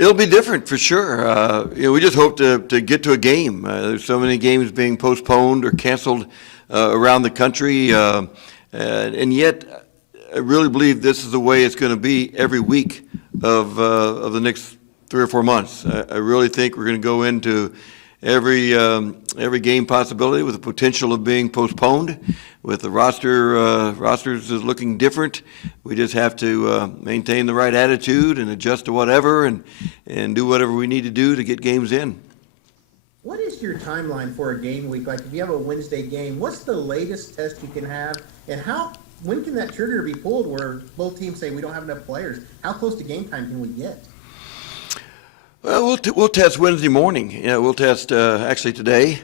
It'll be different for sure. We just hope to get to a game. There's so many games being postponed or canceled around the country, and yet I really believe this is the way it's going to be every week of the next 3 or 4 months. I really think we're going to go into every game possibility with the potential of being postponed. With the rosters is looking different. We just have to maintain the right attitude and adjust to whatever and do whatever we need to do to get games in. What is your timeline for a game week? Like if you have a Wednesday game, what's the latest test you can have, and when can that trigger be pulled where both teams say we don't have enough players? How close to game time can we get? Well, we'll test Wednesday morning. Yeah, we'll test actually today,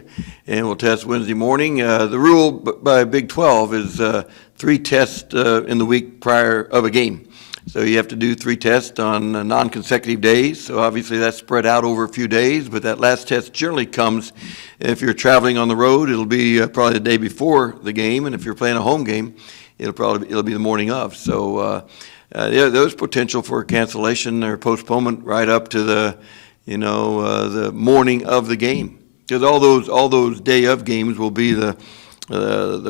and we'll test Wednesday morning. The rule by Big 12 is 3 tests in the week prior of a game. So you have to do 3 tests on non-consecutive days. So obviously that's spread out over a few days, but that last test generally comes if you're traveling on the road. It'll be probably the day before the game, and if you're playing a home game, it'll be the morning of. So. There's potential for cancellation or postponement right up to the morning of the game, because all those day of games will be the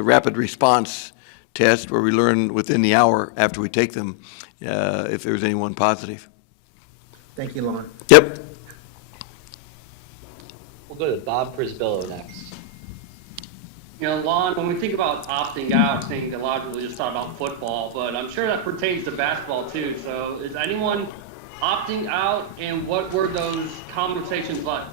rapid response test where we learn within the hour after we take them if there's anyone positive. Thank you, Lon. Yep. We'll go to Bob Prisbillo next. Lon, when we think about opting out, I think a lot of people just thought about football, but I'm sure that pertains to basketball too. So is anyone opting out, and what were those conversations like?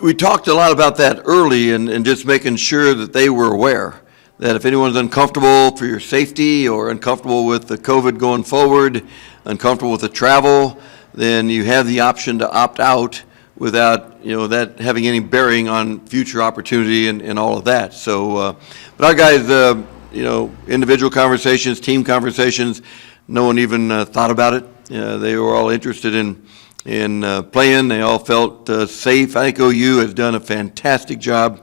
We talked a lot about that early and just making sure that they were aware that if anyone's uncomfortable for your safety or uncomfortable with the COVID going forward, uncomfortable with the travel, then you have the option to opt out without that having any bearing on future opportunity and all of that. So, but our guys, individual conversations, team conversations, no one even thought about it. They were all interested in playing. They all felt safe. I think OU has done a fantastic job,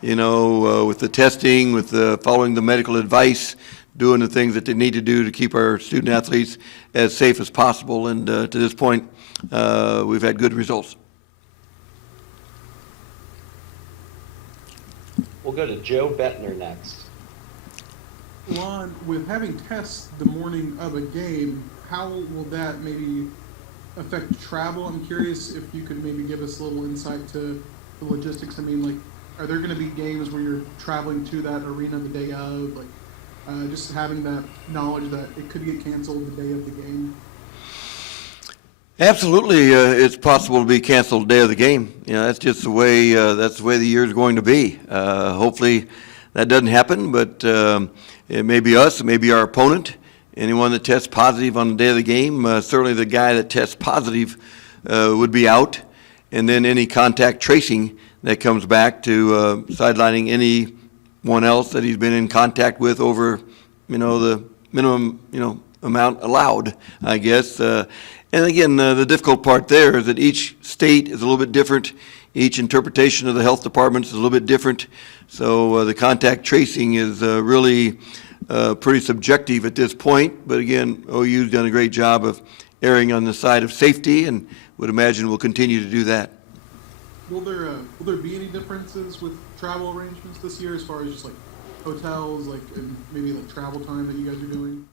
with the testing, with following the medical advice, doing the things that they need to do to keep our student athletes as safe as possible. And to this point, we've had good results. We'll go to Joe Bettner next. Lon, with having tests the morning of a game, how will that maybe affect travel? I'm curious if you could maybe give us a little insight to the logistics. I mean, like, are there going to be games where you're traveling to that arena the day of? Like, just having that knowledge that it could get canceled the day of the game? Absolutely, it's possible to be canceled the day of the game. That's just the way the year is going to be. Hopefully, that doesn't happen. But it may be us, it may be our opponent. Anyone that tests positive on the day of the game, certainly the guy that tests positive would be out, and then any contact tracing that comes back to sidelining anyone else that he's been in contact with over, the minimum, amount allowed, I guess. And again, the difficult part there is that each state is a little bit different. Each interpretation of the health departments is a little bit different. So the contact tracing is really pretty subjective at this point. But again, OU's done a great job of erring on the side of safety, and would imagine we'll continue to do that. Will there be any differences with travel arrangements this year as far as just like hotels, like and maybe like travel time that you guys are doing?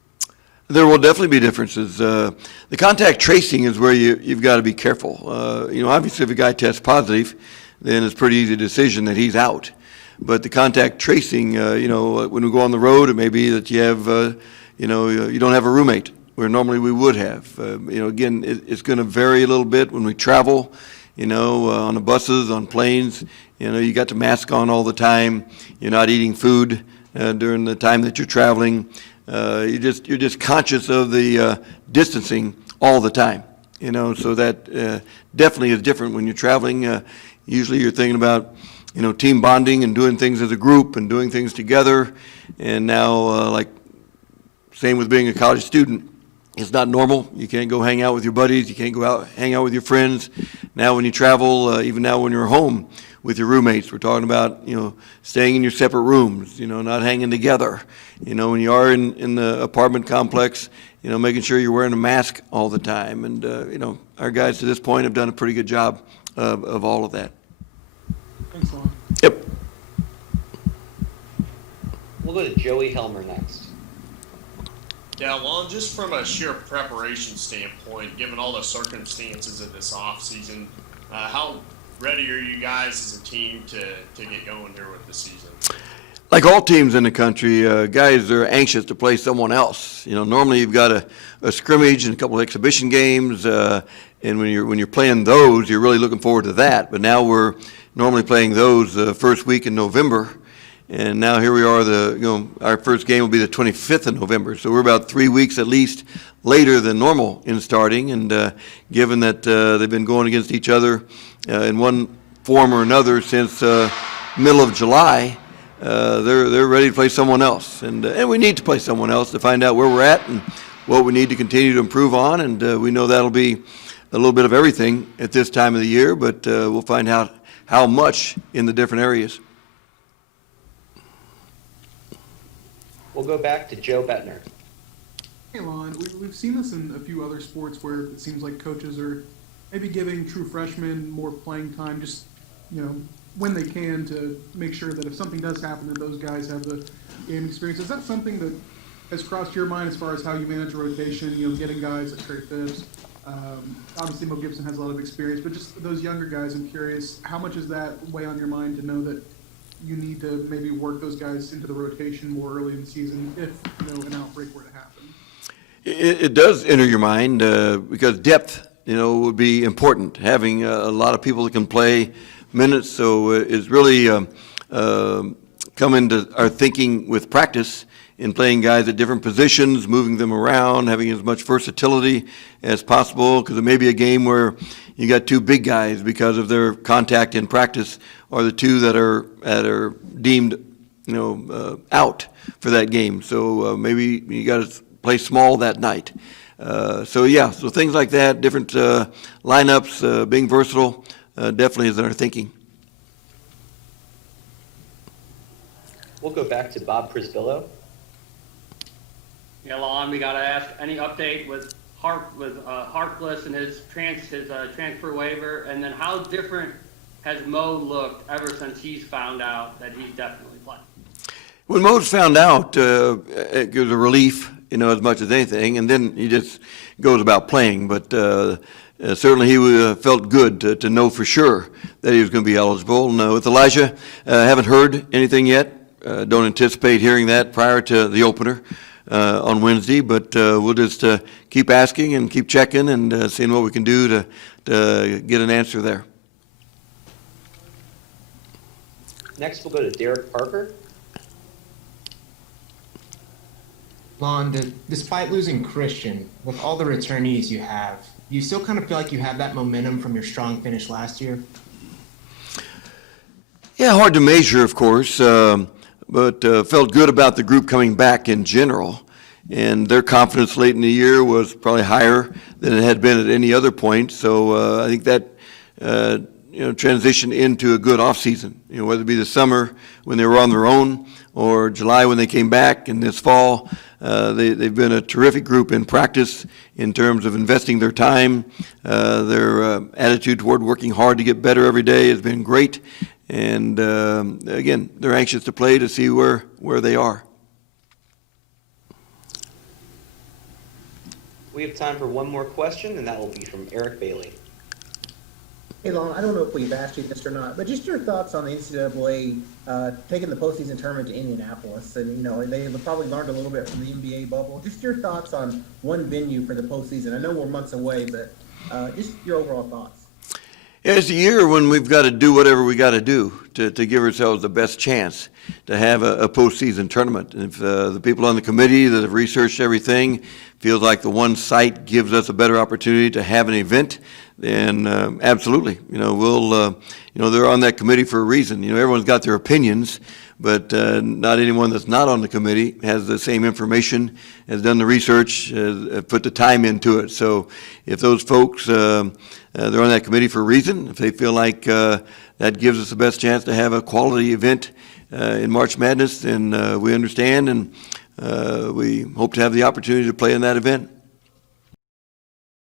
There will definitely be differences. The contact tracing is where you've got to be careful. Obviously if a guy tests positive, then it's a pretty easy decision that he's out. But the contact tracing, when we go on the road, it may be that you have, you don't have a roommate where normally we would have. Again, it's going to vary a little bit when we travel, on the buses, on planes. You got to mask on all the time. You're not eating food during the time that you're traveling. You're just conscious of the distancing all the time, so that definitely is different when you're traveling. Usually you're thinking about, team bonding and doing things as a group and doing things together. And now, like, same with being a college student, it's not normal. You can't go hang out with your buddies. You can't go out, hang out with your friends. Now when you travel, even now when you're home with your roommates, we're talking about, staying in your separate rooms, not hanging together. When you are in the apartment complex making sure you're wearing a mask all the time. And, our guys to this point have done a pretty good job of all of that. Thanks, Lon. Yep. We'll go to Joey Helmer next. Yeah, Lon, just from a sheer preparation standpoint, given all the circumstances of this offseason, how ready are you guys as a team to get going here with the season? Like all teams in the country, guys are anxious to play someone else. Normally you've got a scrimmage and a couple of exhibition games, and when you're playing those, you're really looking forward to that. But now we're normally playing those the first week in November, and now here we are. Our first game will be the 25th of November, so we're about 3 weeks at least later than normal in starting. And given that they've been going against each other in one form or another since middle of July. They're ready to play someone else, and we need to play someone else to find out where we're at and what we need to continue to improve on. And we know that'll be a little bit of everything at this time of the year, but we'll find out how much in the different areas. We'll go back to Joe Bettner. Hey, Lon, we've seen this in a few other sports where it seems like coaches are maybe giving true freshmen more playing time, just, when they can, to make sure that if something does happen, that those guys have the game experience. Is that something that has crossed your mind as far as how you manage a rotation, getting guys at Trey Phipps? Obviously, Mo Gibson has a lot of experience, but just those younger guys, I'm curious, how much does that weigh on your mind to know that you need to maybe work those guys into the rotation more early in the season if, an outbreak were to happen? It does enter your mind because depth, would be important. Having a lot of people that can play minutes, so it's really come into our thinking with practice in playing guys at different positions, moving them around, having as much versatility as possible, because it may be a game where you got two big guys because of their contact in practice, or the two that are deemed out for that game. So maybe you got to play small that night. So things like that, different lineups, being versatile, definitely is in our thinking. We'll go back to Bob Prisbillo. Yeah, Lon, we got to ask, any update with Harkless and his transfer waiver, and then how different has Mo looked ever since he's found out that he's definitely playing? When Mo's found out, it was a relief, as much as anything, and then he just goes about playing. But certainly he felt good to know for sure that he was going to be eligible. And with Elijah, haven't heard anything yet. Don't anticipate hearing that prior to the opener on Wednesday, but we'll just keep asking and keep checking and seeing what we can do to get an answer there. Next, we'll go to Derek Parker. Lon, despite losing Christian, with all the returnees you have, do you still kind of feel like you have that momentum from your strong finish last year? Yeah, hard to measure, of course, but felt good about the group coming back in general. And their confidence late in the year was probably higher than it had been at any other point. So I think that transitioned into a good off season. Whether it be the summer when they were on their own, or July when they came back, and this fall, they've been a terrific group in practice in terms of investing their time. Their attitude toward working hard to get better every day has been great. And again, they're anxious to play to see where they are. We have time for one more question, and that will be from Eric Bailey. Hey, Lon, I don't know if we've asked you this or not, but just your thoughts on the NCAA taking the postseason tournament to Indianapolis. And, they've probably learned a little bit from the NBA bubble. Just your thoughts on one venue for the postseason. I know we're months away, but just your overall thoughts. Yeah, it's a year when we've got to do whatever we got to do to give ourselves the best chance to have a postseason tournament. And if the people on the committee that have researched everything feels like the one site gives us a better opportunity to have an event, then absolutely, we'll, they're on that committee for a reason. Everyone's got their opinions, but not anyone that's not on the committee has the same information, has done the research, has put the time into it. So if those folks, they're on that committee for a reason, if they feel like that gives us the best chance to have a quality event in March Madness, then we understand, and we hope to have the opportunity to play in that event.